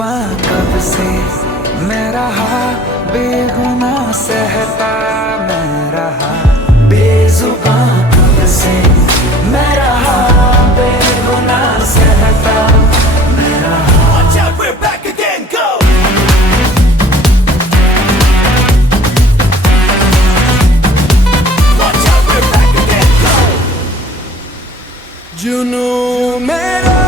बेजुबां कब से मैं रहा, बेगुनाह सहता मैं रहा। बेजुबां कब से मैं रहा, बेगुनाह सहता मैं रहा। Watch out, we're back again, go! Watch out, we're back again, go! जुनून मेरा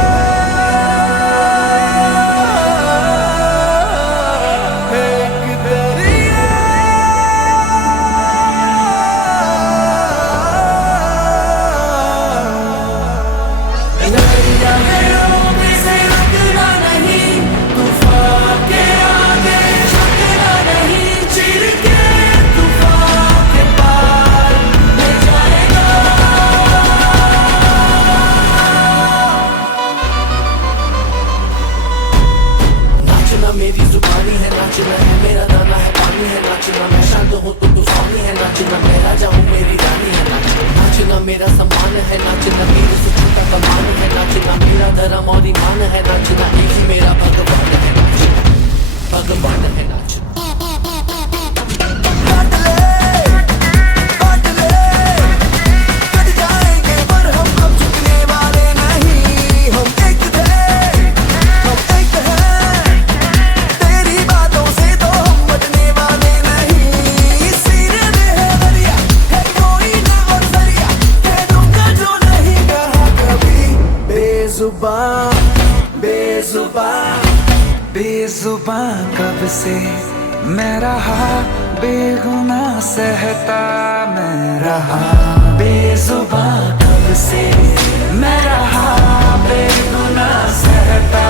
एक दरिया, दरिया मेरों में से रुकना नहीं, तूफान के आगे झुकना नहीं, चीर के तूफान के पार ले जाएगा। नाचना मेरी जुबानी है, नाचना है मेरा दाना है, पानी है नाचना, मैं शांत हूँ तो तूफानी है नाचना, मैं राजा हूँ मेरी रानी है नाचना, नाचना मेरा सम्मान है नाचना, मेरे से छोटा कमान है नाचना, मेरा धर्म और ईमान है नाचना, एक ही मेरा भगवान है नाचना, भगवान है नाचना। बेजुबां कब से मैं रहा, बेगुनाह सहता मैं रहा। बेजुबां कब से मैं रहा, बेगुनाह सहता